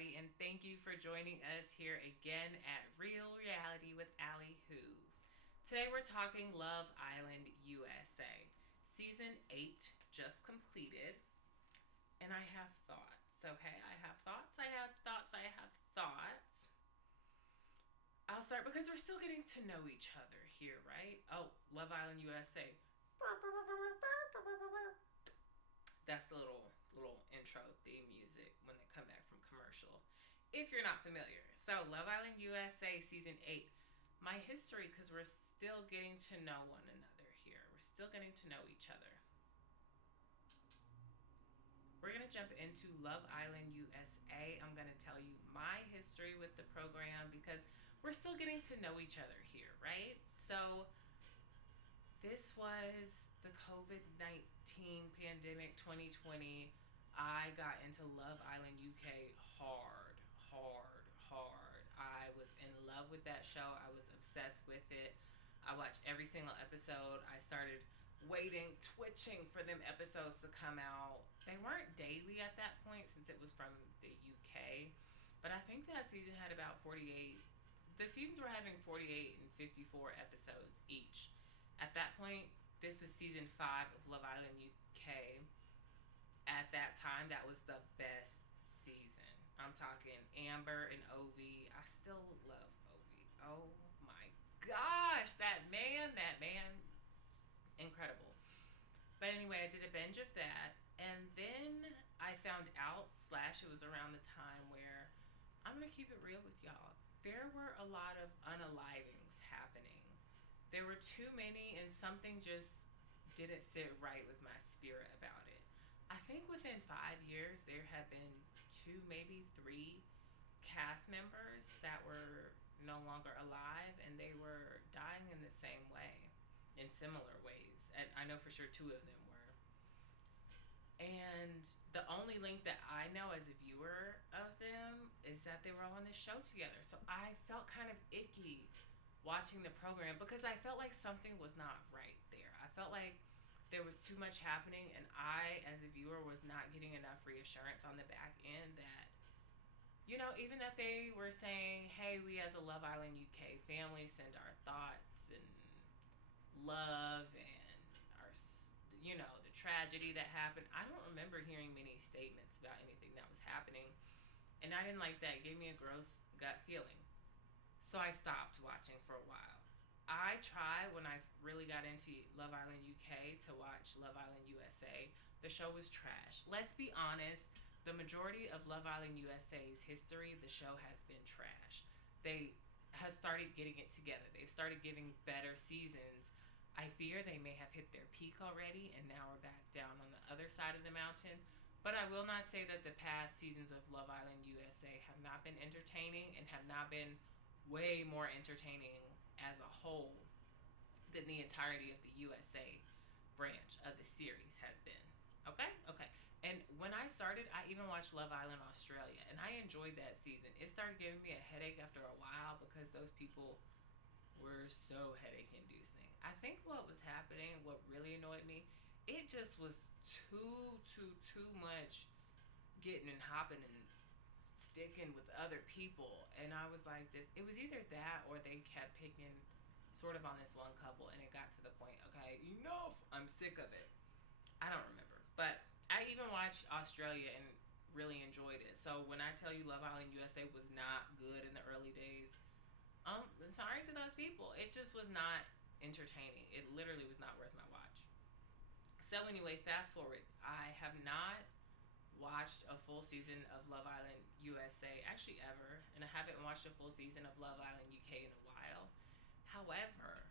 everybody, and thank you for joining us here again at Real Reality with Allyhoov. Today we're talking Love Island USA. Season 8 just completed, and I have thoughts, okay? I have thoughts. I'll start because we're still getting to know each other here, right? Oh, Love Island USA. That's the little intro theme music when they come back from commercial. If you're not familiar. So Love Island USA season 8. My history, because we're still getting to know one another here. We're still getting to know each other. We're going to jump into Love Island USA. I'm going to tell you my history with the program because we're still getting to know each other here, right? So this was the COVID-19 pandemic 2020. I got into Love Island UK hard. I was in love with that show. I was obsessed with it. I watched every single episode. I started waiting, twitching for them episodes to come out. They weren't daily at that point since it was from the UK. But I think that season had about 48. The seasons were having 48 and 54 episodes each. At that point, this was season 5 of Love Island UK. At that time, that was the best season. I'm talking Amber and Ovi. I still love Ovi. Oh my gosh, that man, incredible. But anyway, I did a binge of that. And then I found out, / it was around the time where, I'm going to keep it real with y'all. There were a lot of unalivings happening. There were too many, and something just didn't sit right with my spirit about it. I think within 5 years, there have been 2, maybe 3 cast members that were no longer alive, and they were dying in the same way, in similar ways. And I know for sure 2 of them were. And the only link that I know as a viewer of them is that they were all on this show together. So I felt kind of icky watching the program because I felt like something was not right there. I felt like there was too much happening, and I, as a viewer, was not getting enough reassurance on the back end that, even that they were saying, hey, we as a Love Island UK family send our thoughts and love and our, the tragedy that happened. I don't remember hearing many statements about anything that was happening, and I didn't like that. It gave me a gross gut feeling. So I stopped watching for a while. I tried when I really got into Love Island UK to watch Love Island USA. The show was trash. Let's be honest, the majority of Love Island USA's history, the show has been trash. They have started getting it together. They've started giving better seasons. I fear they may have hit their peak already, and now we're back down on the other side of the mountain. But I will not say that the past seasons of Love Island USA have not been entertaining and have not been way more entertaining as a whole than the entirety of the USA branch of the series has been. Okay. And when I started, I even watched Love Island Australia, and I enjoyed that season. It started giving me a headache after a while because those people were so headache inducing. I think what was happening, what really annoyed me, it just was too much getting and hopping and sticking with other people. And I was like, it was either that or they kept picking sort of on this one couple, and it got to the point, okay, enough, I'm sick of it. I don't remember, but I even watched Australia and really enjoyed it. So when I tell you Love Island USA was not good in the early days, sorry to those people. It just was not entertaining. It literally was not worth my watch. So anyway, fast forward, I have not watched a full season of Love Island USA actually ever, and I haven't watched a full season of Love Island UK in a while. However,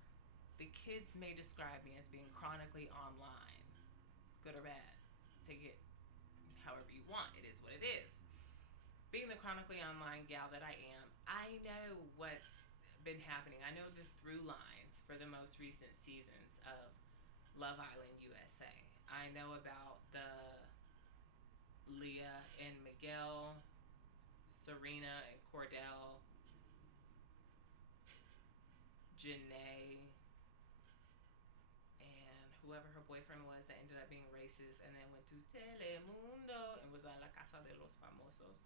the kids may describe me as being chronically online, good or bad. Take it however you want. It is what it is. Being the chronically online gal that I am, I know what's been happening. I know the through lines for the most recent seasons of Love Island USA. I know about the Leah and Miguel, Serena and Cordell, Janae, and whoever her boyfriend was that ended up being racist and then went to Telemundo and was on La Casa de los Famosos.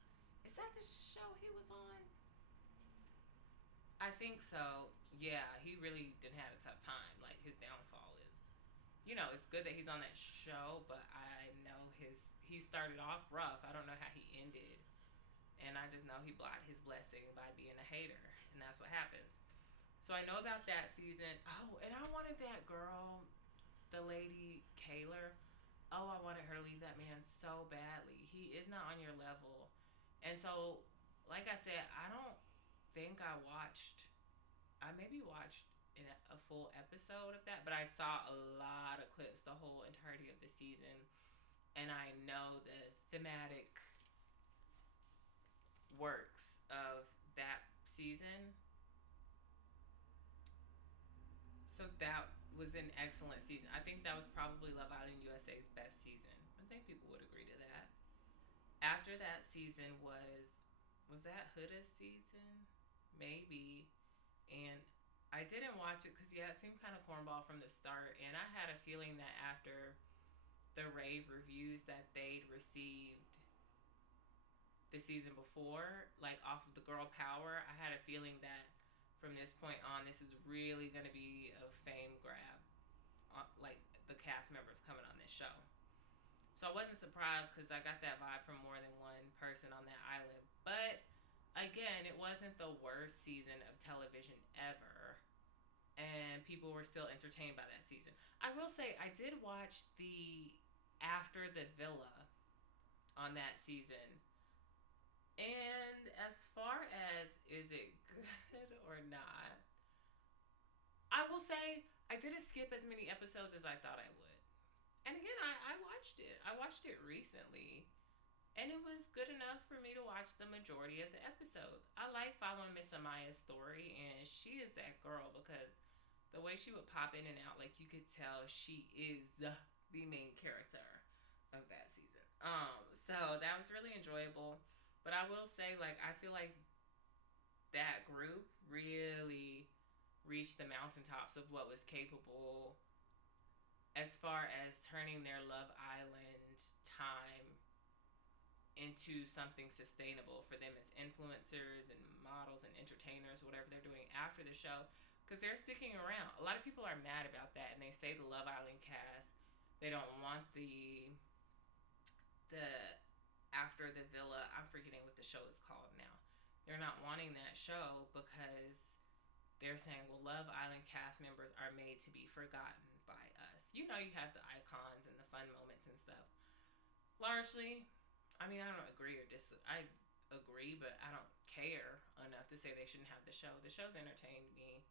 Is that the show he was on? I think so. Yeah, he really didn't have a tough time. Like his downfall is, it's good that he's on that show, but I know he started off rough. I don't know how he ended, and I just know he blocked his blessing by being a hater, and that's what happens. So I know about that season. Oh, and I wanted that girl, the lady Kaylor. Oh, I wanted her to leave that man so badly. He is not on your level, and so, like I said, I don't think I watched. I maybe watched a full episode of that, but I saw a lot of clips the whole entirety of the season, and I know the thematic works of that season. So that was an excellent season. I think that was probably Love Island USA's best season. I think people would agree to that. After that season was that Huda's season? Maybe. And I didn't watch it because it seemed kind of cornball from the start, and I had a feeling that after the rave reviews that they'd received the season before, like off of the girl power, I had a feeling that from this point on, this is really going to be a fame grab, like the cast members coming on this show. So I wasn't surprised because I got that vibe from more than one person on that island. But again, it wasn't the worst season of television ever, and people were still entertained by that season. I will say I did watch the After the Villa on that season, and as far as is it good or not, I will say I didn't skip as many episodes as I thought I would. And again, I watched it. I watched it recently, and it was good enough for me to watch the majority of the episodes. I like following Miss Amaya's story, and she is that girl because the way she would pop in and out, like you could tell she is the main character of that season. So that was really enjoyable. But I will say, like, I feel like that group really reached the mountaintops of what was capable as far as turning their Love Island time into something sustainable for them as influencers and models and entertainers, whatever they're doing after the show, because they're sticking around. A lot of people are mad about that, and they say the Love Island cast, they don't want the After the Villa, I'm forgetting what the show is called now. They're not wanting that show because they're saying, well, Love Island cast members are made to be forgotten by us. You have the icons and the fun moments and stuff. Largely, I mean, I don't agree or I agree, but I don't care enough to say they shouldn't have the show. The show's entertained me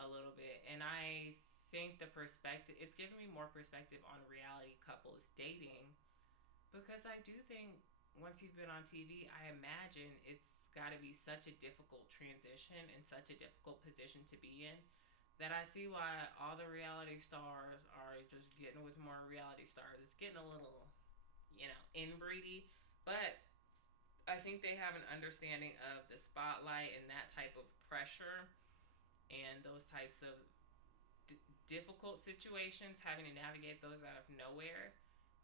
a little bit, and I think it's given me more perspective on reality couples dating, because I do think once you've been on TV, I imagine it's got to be such a difficult transition and such a difficult position to be in, that I see why all the reality stars are just getting with more reality stars. It's getting a little, inbreedy, but I think they have an understanding of the spotlight and that type of pressure and those types of difficult situations, having to navigate those out of nowhere,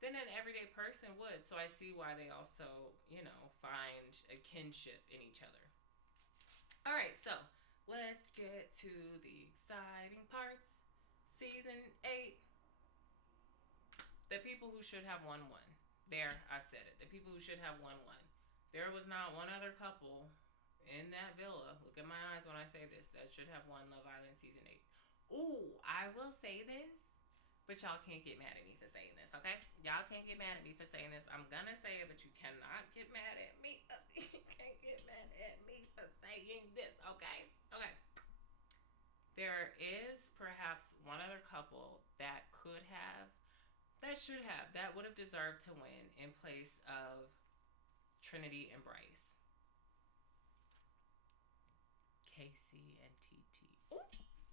than an everyday person would. So I see why they also, find a kinship in each other. All right, so let's get to the exciting parts. Season 8. The people who should have won. There, I said it. The people who should have won. There was not one other couple in that villa, look at my eyes when I say this, that should have won Love Island Season 8. Ooh, I will say this, but y'all can't get mad at me for saying this, okay? Y'all can't get mad at me for saying this. I'm gonna say it, but you cannot get mad at me. You can't get mad at me for saying this, okay? Okay. There is perhaps one other couple that would have deserved to win in place of Trinity and Bryce. Casey and TT. Ooh,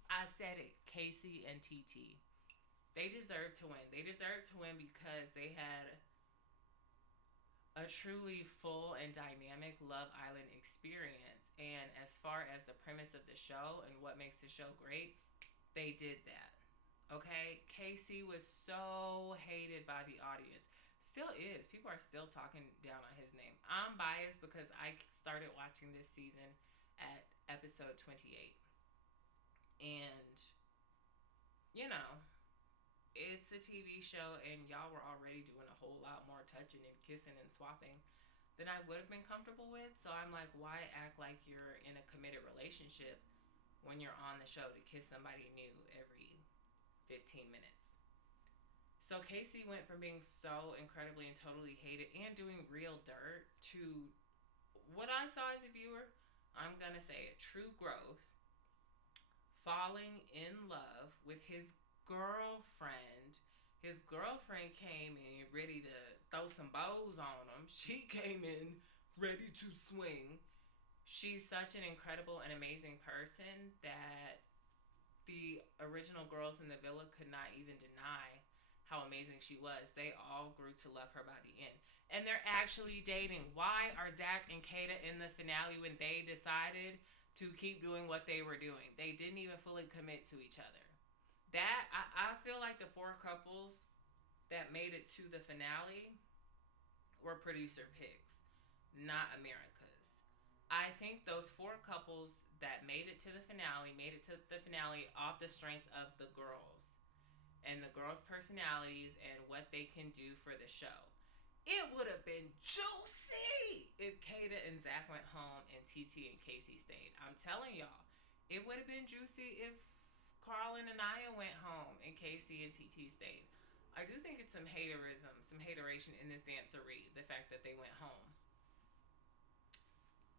I said it. Casey and TT. They deserve to win. They deserve to win because they had a truly full and dynamic Love Island experience. And as far as the premise of the show and what makes the show great, they did that. Okay? Casey was so hated by the audience. Still is. People are still talking down on his name. I'm biased because I started watching this season at episode 28. And, you know, it's a TV show, and y'all were already doing a whole lot more touching and kissing and swapping than I would have been comfortable with. So I'm like, why act like you're in a committed relationship when you're on the show to kiss somebody new every 15 minutes? So Casey went from being so incredibly and totally hated and doing real dirt to what I saw as a viewer, I'm going to say it, true growth, falling in love with his girlfriend. His girlfriend came in ready to throw some bows on him. She came in ready to swing. She's such an incredible and amazing person that the original girls in the villa could not even deny how amazing she was. They all grew to love her by the end. And they're actually dating. Why are Zach and Kata in the finale when they decided to keep doing what they were doing? They didn't even fully commit to each other. I feel like the 4 couples that made it to the finale were producer picks, not America's. I think those 4 couples that made it to the finale off the strength of the girls and the girls' personalities and what they can do for the show. It would have been juicy if Kata and Zach went home and TT and Casey stayed. I'm telling y'all, it would have been juicy if Carl and Anaya went home and Casey and TT stayed. I do think it's some haterism, some hateration in this dancery, the fact that they went home.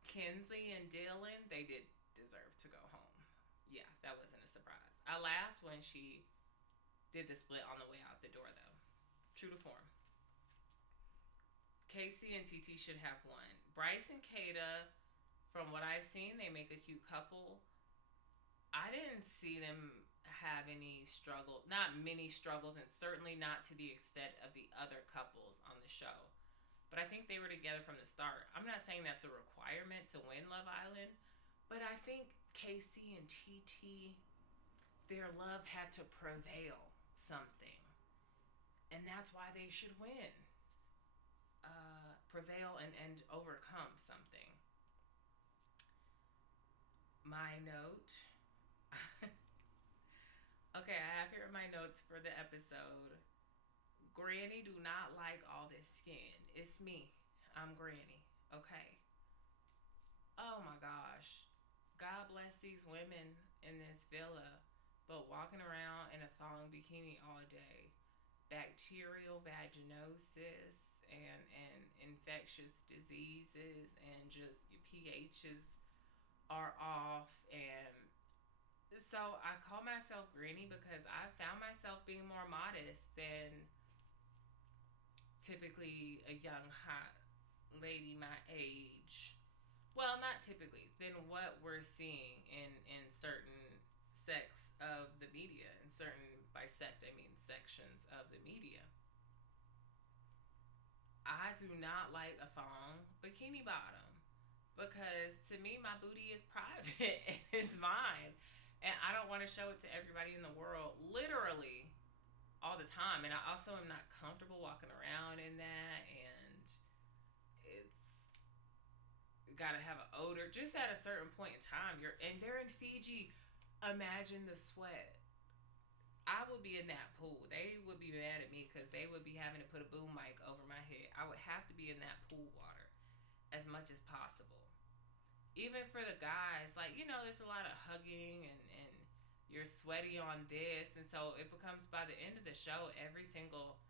Kenzie and Dylan, they did deserve to go home. Yeah, that wasn't a surprise. I laughed when she did the split on the way out the door, though. True to form. Casey and TT should have won. Bryce and Kata, from what I've seen, they make a cute couple. I didn't see them have any struggle, not many struggles, and certainly not to the extent of the other couples on the show. But I think they were together from the start. I'm not saying that's a requirement to win Love Island, but I think Casey and TT, their love had to prevail something. And that's why they should win. Prevail and overcome something. My note. Okay, I have here my notes for the episode. Granny do not like all this skin. It's me. I'm Granny. Okay. Oh my gosh. God bless these women in this villa, but walking around in a thong bikini all day. Bacterial vaginosis and infectious diseases, and just your pHs are off. And so I call myself Granny because I found myself being more modest than typically a young hot lady my age. Well, not typically, than what we're seeing in certain sects of the media. In certain, by sect I mean sections of the media. I do not like a thong bikini bottom because to me my booty is private and it's mine, and I don't want to show it to everybody in the world literally all the time. And I also am not comfortable walking around in that, and it's gotta have an odor just at a certain point in time. They're in Fiji. Imagine the sweat. I would be in that pool. They would be mad at me because they would be having to put a boom mic over my head. I would have to be in that pool water as much as possible. Even for the guys, like, there's a lot of hugging and you're sweaty on this. And so it becomes, by the end of the show, every single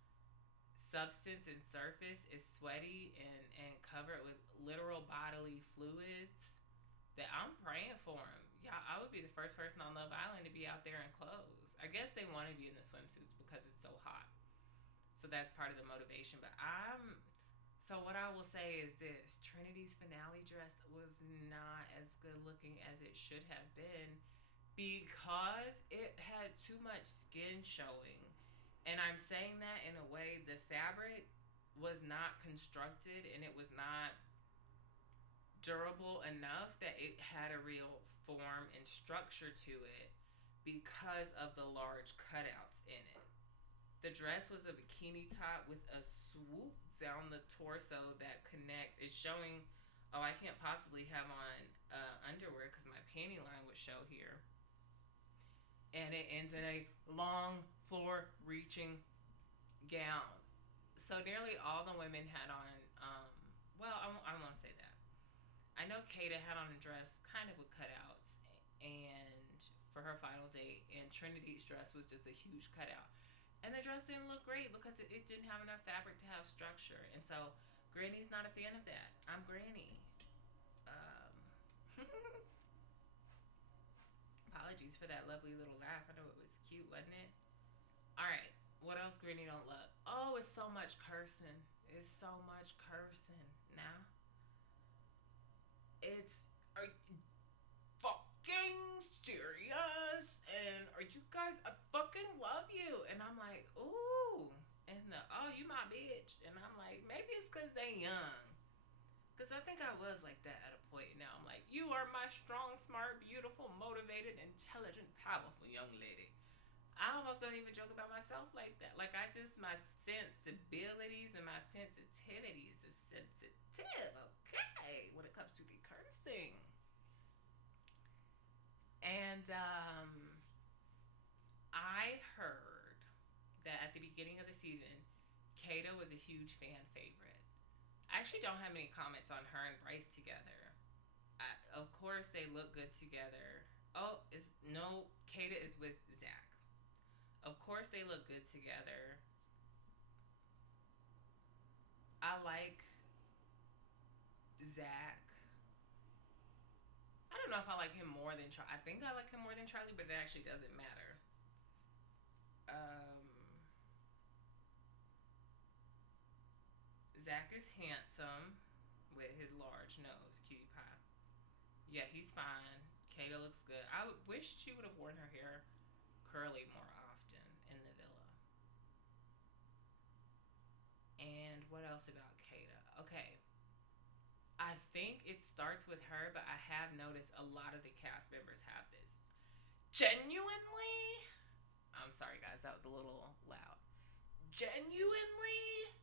substance and surface is sweaty and covered with literal bodily fluids that I'm praying for them. Yeah, I would be the first person on Love Island to be out there in clothes. I guess they want to be in the swimsuits because it's so hot. So that's part of the motivation. But so what I will say is this. Trinity's finale dress was not as good looking as it should have been because it had too much skin showing. And I'm saying that in a way, the fabric was not constructed and it was not durable enough that it had a real form and structure to it because of the large cutouts in it. The dress was a bikini top with a swoop down the torso that connects. It's showing. Oh, I can't possibly have on underwear because my panty line would show here. And it ends in a long floor reaching gown. So nearly all the women had on. Well, I won't say that. I know Kata had on a dress kind of with cutouts, and for her final date, and Trinity's dress was just a huge cutout. And the dress didn't look great because it didn't have enough fabric to have structure. And so Granny's not a fan of that. I'm Granny. Um, Apologies for that lovely little laugh. I know it was cute, wasn't it? All right. What else Granny don't love? Oh, it's so much cursing. It's so much cursing. Now, it's are you fucking serious? And are you guys? I fucking love you. And I'm like, ooh. And oh, you my bitch. And I'm like, maybe it's because they young. Because I think I was like that at a point. Now I'm like, you are my strong, smart, beautiful, motivated, intelligent, powerful young lady. I almost don't even joke about myself like that. Like, I just, my sensibilities and my sensitivities is sensitive, okay, when it comes to the cursing. And I heard that at the beginning of the season, Kata was a huge fan favorite. I actually don't have many comments on her and Bryce together. Of course, they look good together. Oh, is no, Kata is with Zach. Of course, they look good together. I like Zach. I don't know if I like him more than Charlie. I think I like him more than Charlie, but it actually doesn't matter. Um, Zach is handsome with his large nose, cutie pie. Yeah, he's fine. Kata looks good. I wish she would have worn her hair curly more often in the villa. And what else about Kata? Okay. I think it starts with her, but I have noticed a lot of the cast members have this. Genuinely? I'm sorry, guys, that was a little loud. Genuinely?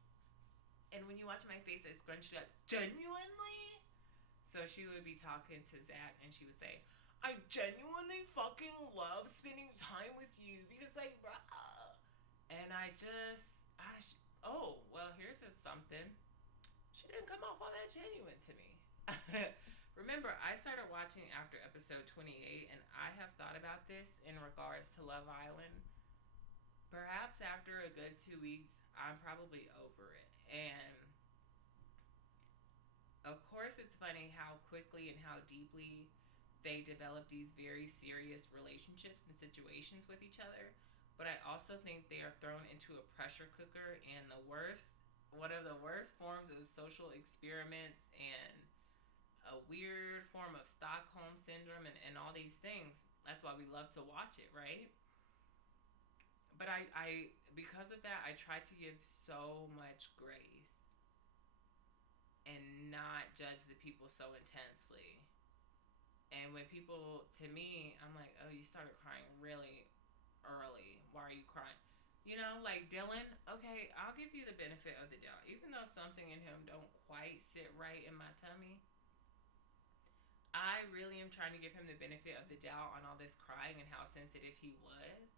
And when you watch my face, it's scrunched up. Genuinely? So she would be talking to Zach, and she would say, I genuinely fucking love spending time with you because, like, bruh. And oh, well, here's something. She didn't come off all that genuine to me. Remember, I started watching after episode 28, and I have thought about this in regards to Love Island. Perhaps after a good 2 weeks, I'm probably over it. And of course, it's funny how quickly and how deeply they develop these very serious relationships and situations with each other. But I also think they are thrown into a pressure cooker, and one of the worst forms of social experiments and a weird form of Stockholm syndrome and all these things. That's why we love to watch it, right? But I because of that, I try to give so much grace and not judge the people so intensely. And when people, to me, I'm like, oh, you started crying really early. Why are you crying? You know, like Dylan, okay, I'll give you the benefit of the doubt. Even though something in him don't quite sit right in my tummy, I really am trying to give him the benefit of the doubt on all this crying and how sensitive he was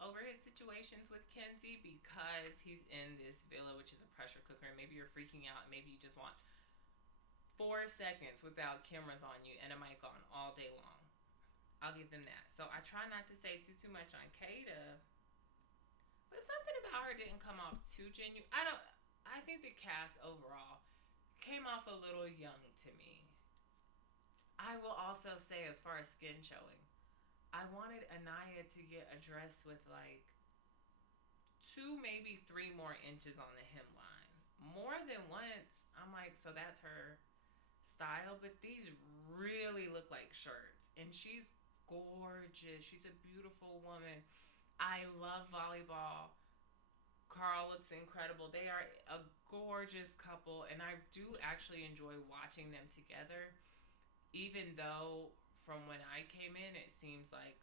over his situations with Kenzie, because he's in this villa, which is a pressure cooker, and maybe you're freaking out, and maybe you just want 4 seconds without cameras on you and a mic on all day long. I'll give them that. So I try not to say too much on Kata, but something about her didn't come off too genuine. I think the cast overall came off a little young to me. I will also say, as far as skin showing, I wanted Anaya to get a dress with like 2, maybe 3 more inches on the hemline. More than once, I'm like, so that's her style, but these really look like shirts. And she's gorgeous. She's a beautiful woman. I love volleyball. Carl looks incredible. They are a gorgeous couple, and I do actually enjoy watching them together, even though from when I came in, it seems like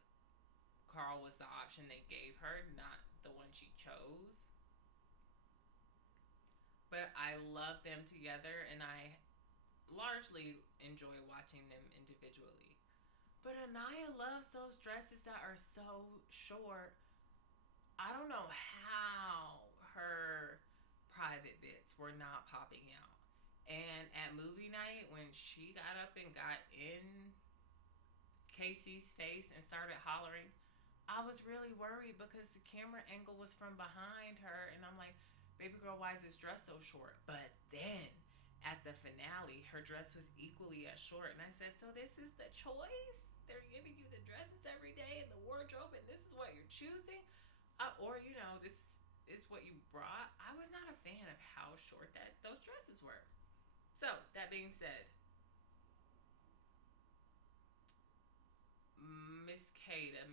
Carl was the option they gave her, not the one she chose. But I love them together, and I largely enjoy watching them individually. But Anaya loves those dresses that are so short. I don't know how her private bits were not popping out. And at movie night, when she got up and got in Casey's face and started hollering, I was really worried because the camera angle was from behind her, and I'm like, baby girl, why is this dress so short? But then at the finale, her dress was equally as short, and I said, so this is the choice? They're giving you the dresses every day in the wardrobe, and this is what you're choosing? Or, this is what you brought? I was not a fan of how short those dresses were. So, that being said, Miss Kada,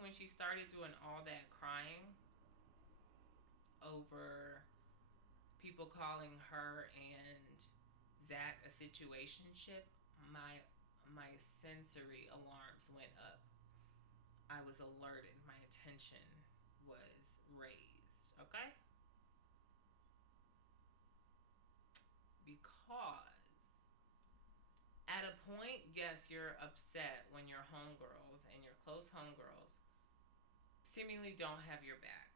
when she started doing all that crying over people calling her and Zach a situationship, my sensory alarms went up. I was alerted. My attention was raised. Okay? Because at a point, yes, you're upset when your homegirls and your close homegirls seemingly don't have your back.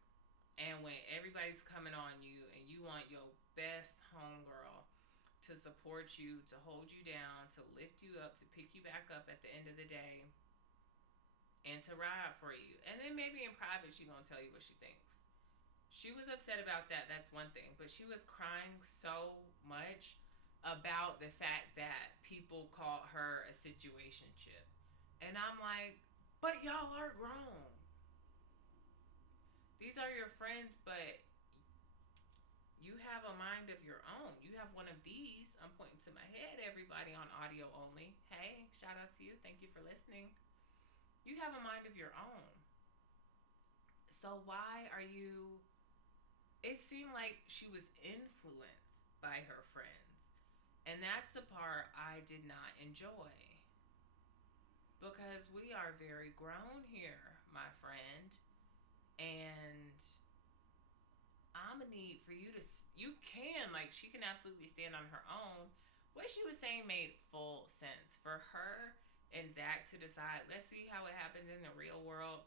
And when everybody's coming on you and you want your best homegirl to support you, to hold you down, to lift you up, to pick you back up at the end of the day, and to ride for you. And then maybe in private she's going to tell you what she thinks. She was upset about that, that's one thing. But she was crying so much about the fact that people called her a situationship. And I'm like, but y'all are grown. These are your friends, but you have a mind of your own. You have one of these. I'm pointing to my head, everybody on audio only. Hey, shout out to you. Thank you for listening. You have a mind of your own. So why are you... It seemed like she was influenced by her friends. And that's the part I did not enjoy. Because we are very grown here, my friend. And I'm gonna need for you to... she can absolutely stand on her own. What she was saying made full sense. For her and Zach to decide, let's see how it happens in the real world.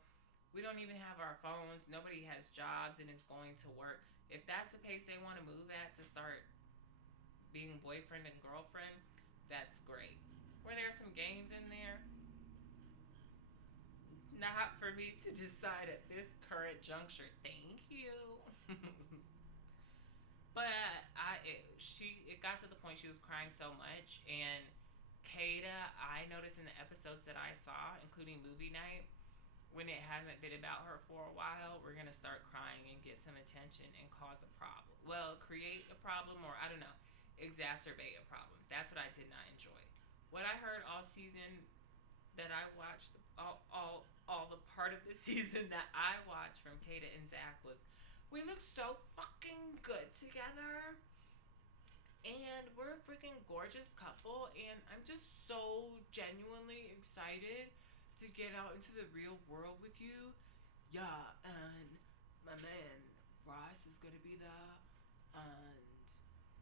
We don't even have our phones. Nobody has jobs and is going to work. If that's the pace they want to move at to start being boyfriend and girlfriend, that's great. Were there some games in there? Not for me to decide at this current juncture. Thank you. But it got to the point she was crying so much, and Kada, I noticed in the episodes that I saw, including movie night, when it hasn't been about her for a while, we're gonna start crying and get some attention and cause a problem. Well, create a problem, or I don't know, exacerbate a problem. That's what I did not enjoy. What I heard all season that I watched, all the part of the season that I watched from Kada and Zach was, we look so fucking good together. And we're a freaking gorgeous couple. And I'm just so genuinely excited to get out into the real world with you. Yeah, and my man, Ross, is gonna be there. And,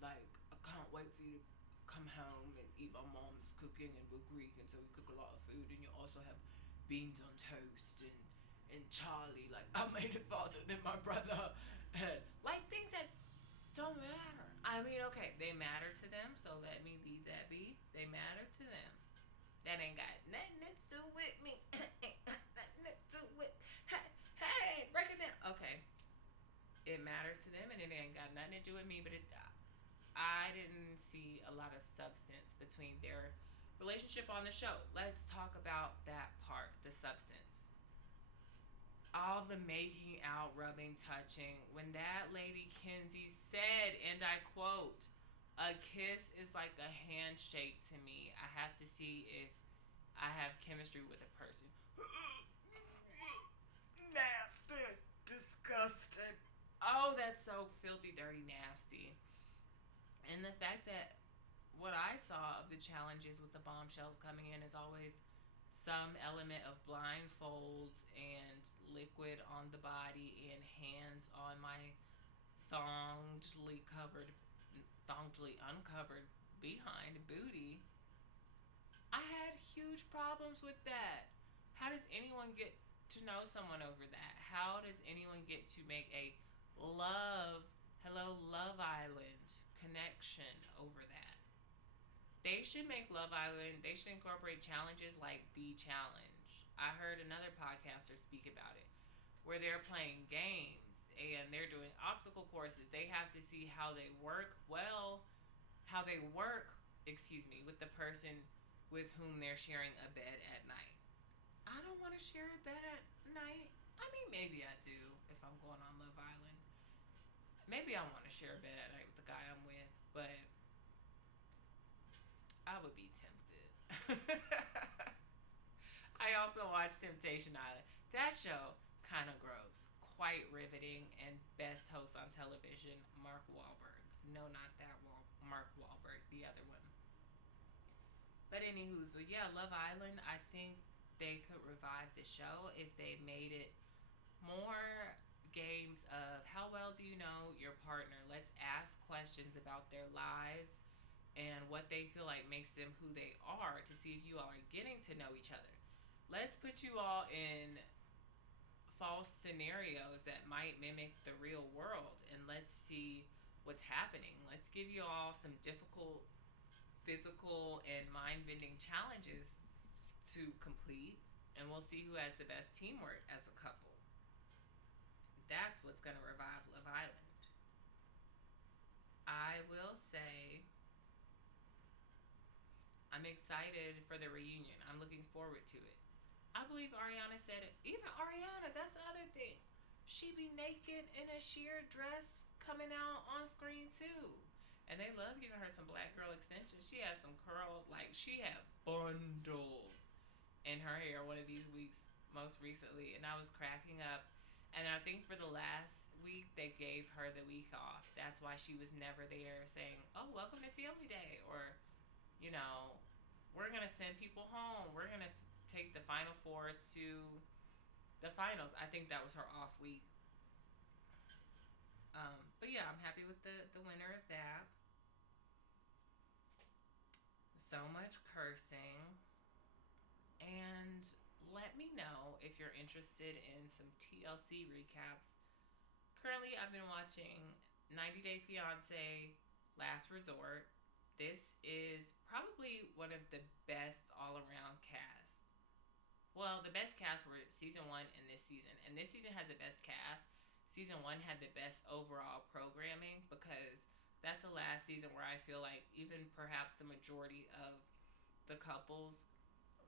I can't wait for you to come home and eat my mom's cooking. And we're Greek, and so we cook a lot of food. And you also have beans on toast. And Charlie, I made it farther than my brother. Things that don't matter. I mean, okay, they matter to them, so let me leave that be. They matter to them. That ain't got nothing to do with me. Ain't got nothing to do with... Hey, break it down. Okay. It matters to them, and it ain't got nothing to do with me, but I didn't see a lot of substance between their relationship on the show. Let's talk about that part, the substance. All the making out, rubbing, touching. When that lady Kenzie said, and I quote, a kiss is like a handshake to me. I have to see if I have chemistry with a person. Nasty. Disgusting. Oh, that's so filthy, dirty, nasty. And the fact that what I saw of the challenges with the bombshells coming in is always some element of blindfolds and liquid on the body and hands on my thongedly covered, thongedly uncovered behind booty, I had huge problems with that. How does anyone get to know someone over that? How does anyone get to make a love, hello, Love Island connection over that? They should make Love Island, they should incorporate challenges like The Challenge. I heard another podcaster speak about it where they're playing games and they're doing obstacle courses. They have to see how they work how they work, excuse me, with the person with whom they're sharing a bed at night. I don't want to share a bed at night. I mean, maybe I do if I'm going on Love Island. Maybe I want to share a bed at night with the guy I'm with, but I would be tempted. I also watched Temptation Island. That show kind of gross, quite riveting, and best host on television, Mark Wahlberg. No, not that Mark Wahlberg, the other one. But anywho, so yeah, Love Island. I think they could revive the show if they made it more games of how well do you know your partner. Let's ask questions about their lives and what they feel like makes them who they are to see if you all are getting to know each other. Let's put you all in false scenarios that might mimic the real world and let's see what's happening. Let's give you all some difficult physical and mind bending challenges to complete, and we'll see who has the best teamwork as a couple. That's what's going to revive Love Island. I will say I'm excited for the reunion. I'm looking forward to it. I believe Ariana said it. Even Ariana, that's the other thing. She be naked in a sheer dress coming out on screen too. And they love giving her some black girl extensions. She has some curls. Like, she had bundles in her hair one of these weeks, most recently. And I was cracking up. And I think for the last week, they gave her the week off. That's why she was never there saying, oh, welcome to Family Day. Or, you know, we're going to send people home. We're going to take the Final Four to the finals. I think that was her off week. But yeah, I'm happy with the winner of that. So much cursing. And let me know if you're interested in some TLC recaps. Currently, I've been watching 90 Day Fiance, Last Resort. This is probably one of the best all-around casts. Well, the best casts were season 1 and this season. And this season has the best cast. Season 1 had the best overall programming because that's the last season where I feel like even perhaps the majority of the couples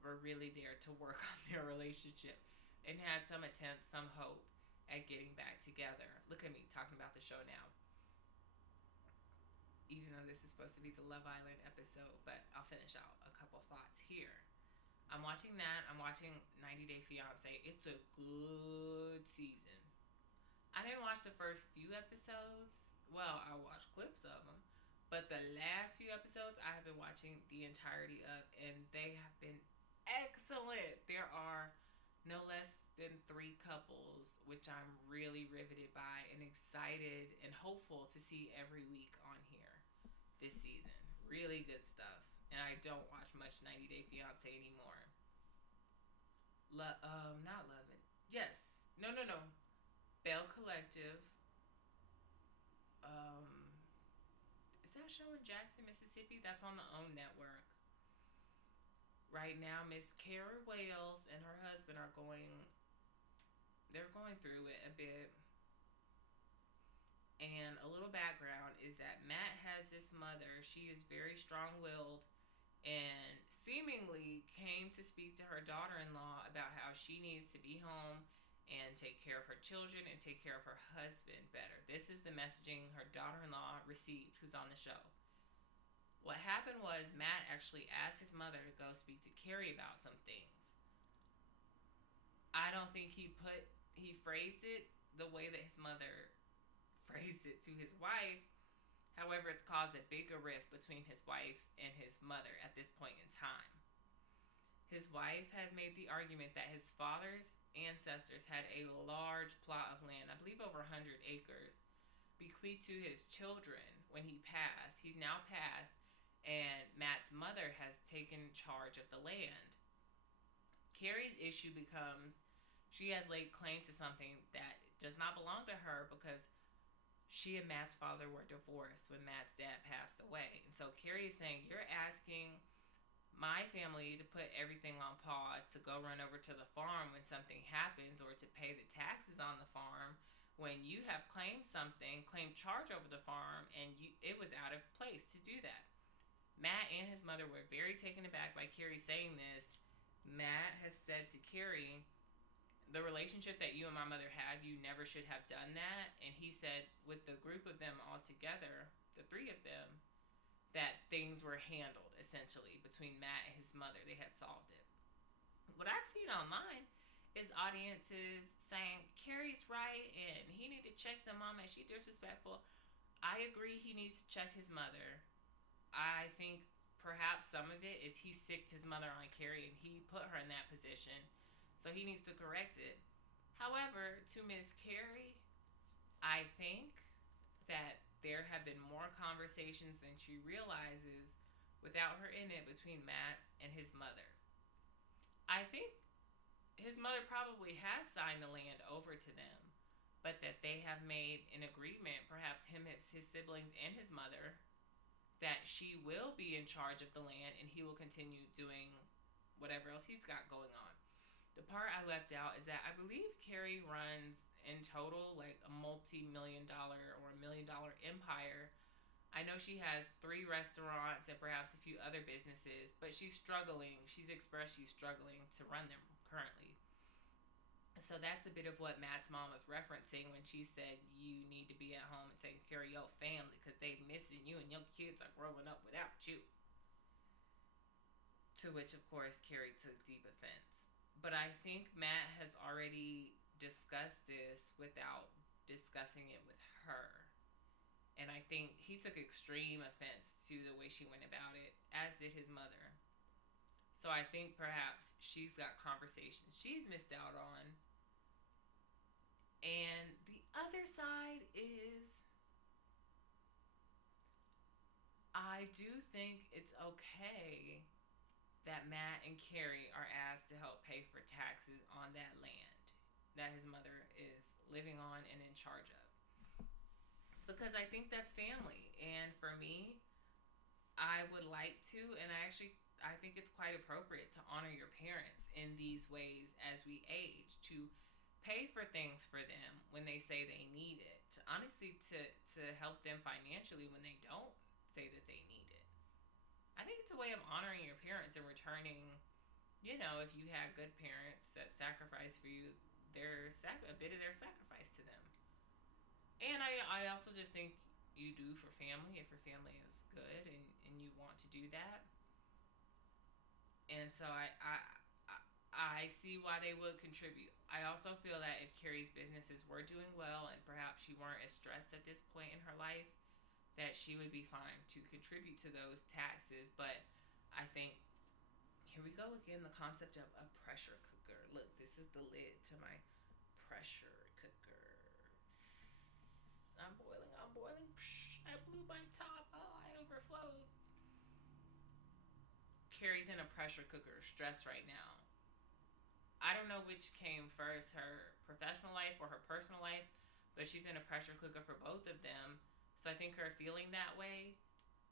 were really there to work on their relationship and had some attempt, some hope at getting back together. Look at me talking about the show now. Even though this is supposed to be the Love Island episode, but I'll finish out a couple thoughts here. I'm watching that. I'm watching 90 Day Fiance. It's a good season. I didn't watch the first few episodes. Well, I watched clips of them. But the last few episodes, I have been watching the entirety of, and they have been excellent. There are no less than 3 couples, which I'm really riveted by and excited and hopeful to see every week on here this season. Really good stuff. And I don't watch much 90 Day Fiance anymore. Not Love It. Yes. No. Belle Collective. Is that show in Jackson, Mississippi? That's on the OWN network. Right now, Miss Kara Wales and her husband they're going through it a bit. And a little background is that Matt has this mother. She is very strong-willed and seemingly came to speak to her daughter-in-law about how she needs to be home and take care of her children and take care of her husband better. This is the messaging her daughter-in-law received, who's on the show. What happened was Matt actually asked his mother to go speak to Carrie about some things. I don't think he phrased it the way that his mother phrased it to his wife. However, it's caused a bigger rift between his wife and his mother at this point in time. His wife has made the argument that his father's ancestors had a large plot of land, I believe over 100 acres, bequeathed to his children when he passed. He's now passed, and Matt's mother has taken charge of the land. Carrie's issue becomes she has laid claim to something that does not belong to her because she and Matt's father were divorced when Matt's dad passed away. And so Carrie is saying, you're asking my family to put everything on pause to go run over to the farm when something happens, or to pay the taxes on the farm when you have claimed something, claimed charge over the farm, and it was out of place to do that. Matt and his mother were very taken aback by Carrie saying this. Matt has said to Carrie, the relationship that you and my mother have, you never should have done that. And he said, with the group of them all together, the three of them, that things were handled, essentially, between Matt and his mother. They had solved it. What I've seen online is audiences saying, Carrie's right, and he need to check the mom, and she disrespectful. I agree he needs to check his mother. I think perhaps some of it is he sicked his mother on Carrie, and he put her in that position. So he needs to correct it. However, to Miss Carrie, I think that there have been more conversations than she realizes without her in it between Matt and his mother. I think his mother probably has signed the land over to them, but that they have made an agreement, perhaps him, his siblings, and his mother, that she will be in charge of the land and he will continue doing whatever else he's got going on. The part I left out is that I believe Carrie runs in total like a multi-million-dollar or $1 million empire. I know she has 3 restaurants and perhaps a few other businesses, but she's struggling. She's expressed she's struggling to run them currently. So that's a bit of what Matt's mom was referencing when she said you need to be at home and taking care of your family because they missing you and your kids are growing up without you. To which, of course, Carrie took deep offense. But I think Matt has already discussed this without discussing it with her. And I think he took extreme offense to the way she went about it, as did his mother. So I think perhaps she's got conversations she's missed out on. And the other side is, I do think it's okay that Matt and Carrie are asked to help pay for taxes on that land that his mother is living on and in charge of. Because I think that's family. And for me, I would like to, and I think it's quite appropriate to honor your parents in these ways as we age, to pay for things for them when they say they need it, to honestly to help them financially when they don't say that they need it. I think it's a way of honoring your parents and returning, if you had good parents that sacrificed for you, a bit of their sacrifice to them. And I also just think you do for family if your family is good and you want to do that. And so I see why they would contribute. I also feel that if Carrie's businesses were doing well and perhaps she weren't as stressed at this point in her life, that she would be fine to contribute to those taxes. But I think, here we go again, the concept of a pressure cooker. Look, this is the lid to my pressure cooker. I'm boiling. Psh, I blew my top. Oh, I overflowed. Carrie's in a pressure cooker, stressed right now. I don't know which came first, her professional life or her personal life, but she's in a pressure cooker for both of them. So I think her feeling that way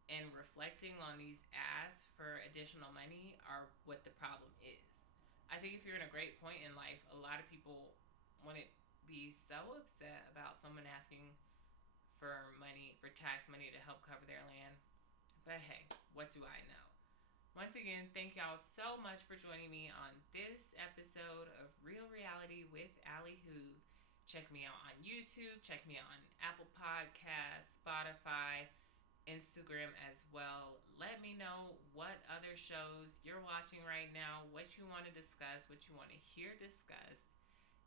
and reflecting on these asks for additional money are what the problem is. I think if you're in a great point in life, a lot of people wouldn't be so upset about someone asking for money, for tax money to help cover their land. But hey, what do I know? Once again, thank y'all so much for joining me on this episode of Real Reality with Allyhoov. Check me out on YouTube. Check me out on Apple Podcasts, Spotify, Instagram as well. Let me know what other shows you're watching right now, what you want to discuss, what you want to hear discussed,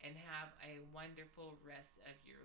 and have a wonderful rest of your